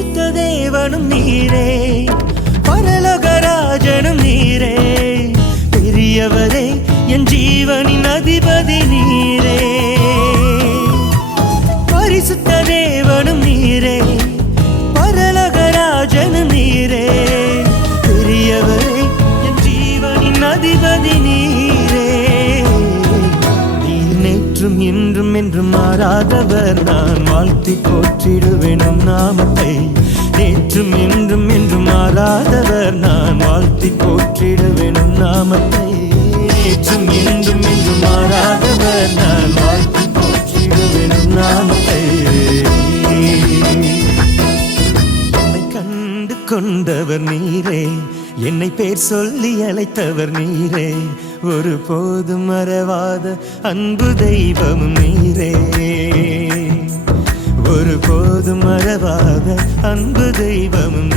பரிசுத்த தேவனும் நீரே, பரலோகராஜனும் நீரே, பெரியவரே என் ஜீவனின் அதிபதி நீரே. பரிசுத்த தேவனும் நீரே, பரலோகராஜனும் நீரே, பெரியவரே என் ஜீவனின் அதிபதி நீரே. நீர் நேற்றும் இன்றும் என்றும் மாறாதவர், நான் வாழ்த்தி போற்றிடுவேனும் நாமத்தை. நேற்றும் இன்றும் என்றும் மாறாதவர், நான் வாழ்த்தி போற்றிடுவேனும் நாமத்தை. நேற்றும் இன்றும் என்றும் மாறாதவர், நான் வாழ்த்தி போற்றிடுவேனும் நாமத்தை. என்னை கண்டு கொண்டவர் நீரே, என்னை பேர் சொல்லி அழைத்தவர் நீரே, ஒரு போதும் மறவாத அன்பு தெய்வமும் நீரே, ஒரு போதும் மறவாத அன்பு தெய்வமும்